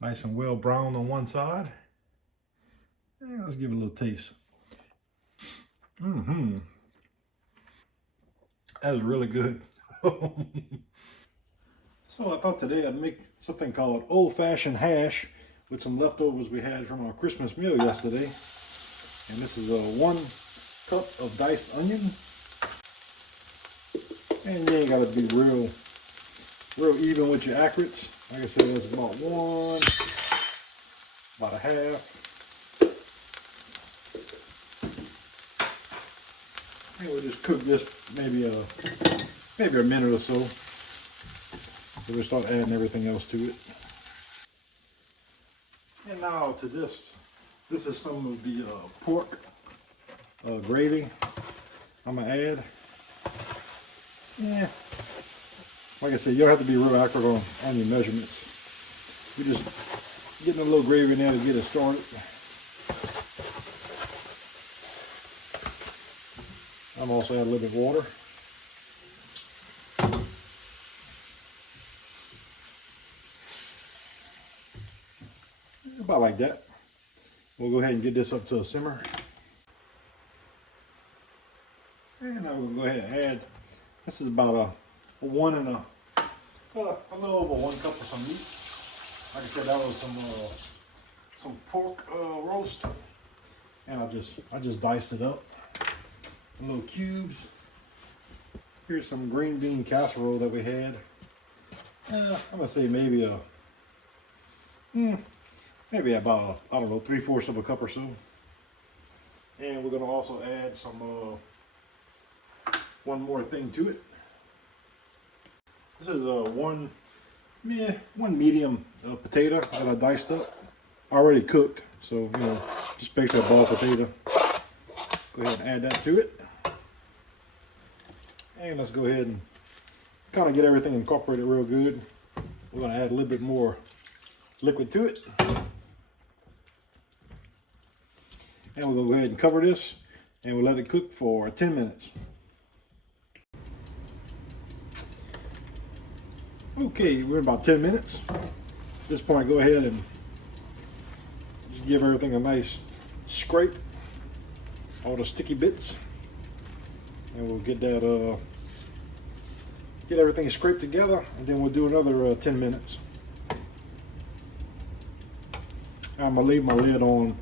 Nice and well browned on one side. And let's give it a little taste. Mm-hmm. That was really good. So I thought today I'd make something called old-fashioned hash with some leftovers we had from our Christmas meal yesterday. And this is 1 cup of diced onion. And you ain't gotta be real even with your accurates. Like I said, that's about a half. And we'll just cook this maybe a minute or so. So we'll start adding everything else to it. And now to this. This is some of the pork gravy I'm gonna add. Yeah, like I said, you don't have to be real accurate on your measurements. We're just getting a little gravy in there to get it started. I'm also adding a little bit of water. About like that. We'll go ahead and get this up to a simmer. And now we'll go ahead and add, this is about a little over 1 cup of some meat. Like I said, that was some pork roast. And I just diced it up in little cubes. Here's some green bean casserole that we had. I'm gonna say maybe about I don't know, 3/4 of a cup or so. And we're gonna also add some one more thing to it. This is one medium potato that I diced up, already cooked. So just basically a ball potato. Go ahead and add that to it. And let's go ahead and kind of get everything incorporated real good. We're going to add a little bit more liquid to it. And we'll go ahead and cover this and we'll let it cook for 10 minutes. Okay, we're about 10 minutes. At this point, go ahead and just give everything a nice scrape, all the sticky bits. And we'll get that, get everything scraped together, and then we'll do another 10 minutes. I'm gonna leave my lid on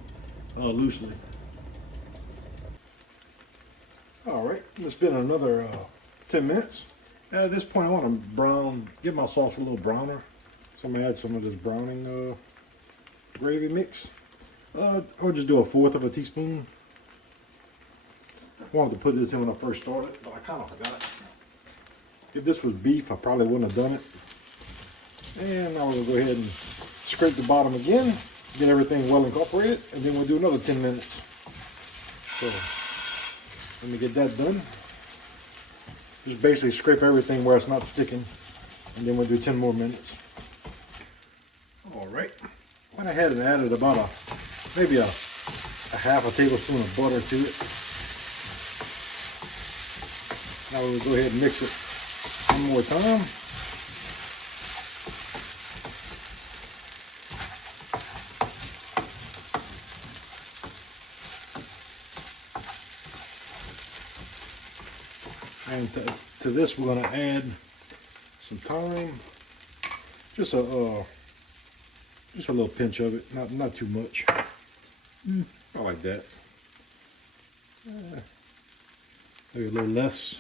loosely. All right, it's been another 10 minutes. At this point, I want to get my sauce a little browner. So I'm gonna add some of this browning gravy mix. Or just do 1/4 teaspoon. I wanted to put this in when I first started, but I kind of forgot. If this was beef, I probably wouldn't have done it. And now we'll go ahead and scrape the bottom again, get everything well incorporated, and then we'll do another 10 minutes. So let me get that done. Just basically scrape everything where it's not sticking, and then we'll do 10 more minutes. All right, went ahead and added about maybe a 1/2 tablespoon of butter to it. Now we'll go ahead and mix it one more time. And to this we're going to add some thyme, just a little pinch of it, not too much. I like that. Maybe a little less.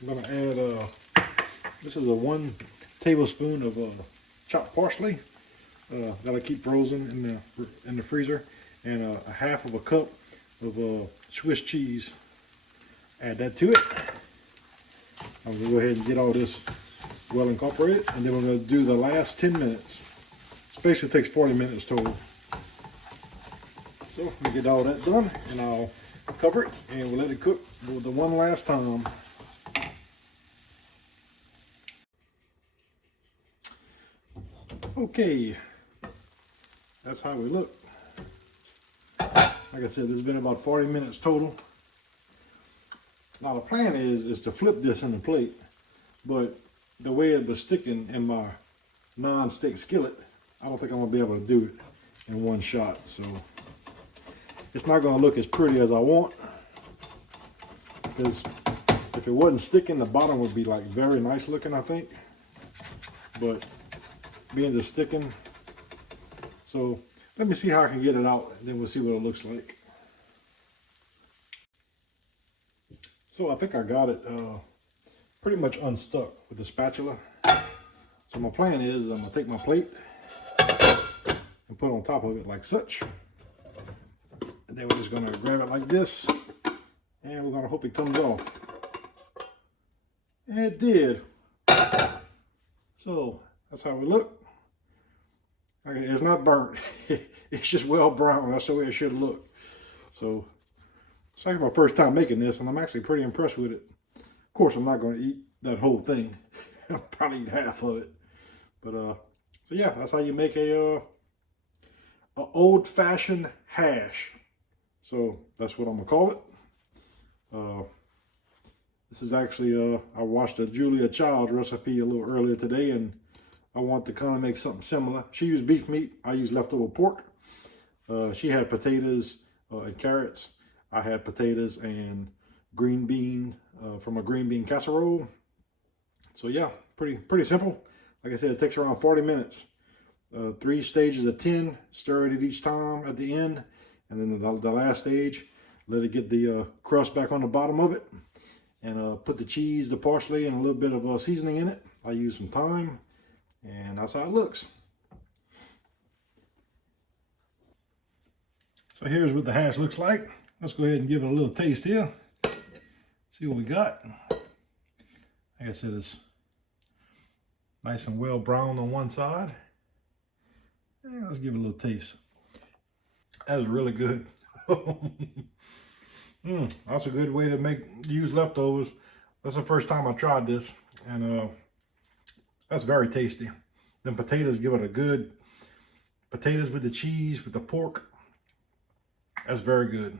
I'm going to add this is a 1 tablespoon of chopped parsley that I keep frozen in the freezer, and a 1/2 cup of Swiss cheese. Add that to it. I'm going to go ahead and get all this well incorporated, and then we're going to do the last 10 minutes. This basically takes 40 minutes total. So let me get all that done, and I'll cover it, and we'll let it cook the one last time. Okay, that's how we look. Like I said, this has been about 40 minutes total. Now the plan is to flip this in the plate, but the way it was sticking in my non-stick skillet, I don't think I'm gonna be able to do it in one shot. So it's not gonna look as pretty as I want, because if it wasn't sticking, the bottom would be like very nice looking, I think. But being just sticking, so let me see how I can get it out, and then we'll see what it looks like. So I think I got it pretty much unstuck with the spatula. So my plan is I'm gonna take my plate and put it on top of it like such. And then we're just gonna grab it like this, and we're gonna hope it comes off. And it did. So that's how we look. Okay, it's not burnt. It's just well brown. That's the way it should look. So it's like my first time making this, and I'm actually pretty impressed with it. Of course, I'm not going to eat that whole thing. I'll probably eat half of it. But so yeah, that's how you make a old-fashioned hash. So that's what I'm gonna call it. This is actually I watched a Julia Child's recipe a little earlier today, and I want to kind of make something similar. She used beef meat. I used leftover pork. She had potatoes and carrots. I had potatoes and green bean from a green bean casserole. So yeah, pretty simple. Like I said, it takes around 40 minutes. 3 stages of 10, stir it each time at the end, and then the last stage, let it get the crust back on the bottom of it, and put the cheese, the parsley, and a little bit of seasoning in it. I use some thyme, and that's how it looks. So here's what the hash looks like. Let's go ahead and give it a little taste here. See what we got. Like I said, it's nice and well browned on one side. And let's give it a little taste. That is really good. That's a good way to use leftovers. That's the first time I tried this, and that's very tasty. Then potatoes give it a good, potatoes with the cheese, with the pork. That's very good.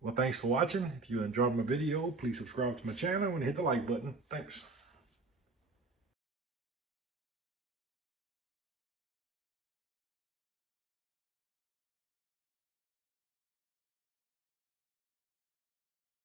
Well, thanks for watching. If you enjoyed my video, please subscribe to my channel and hit the like button. Thanks.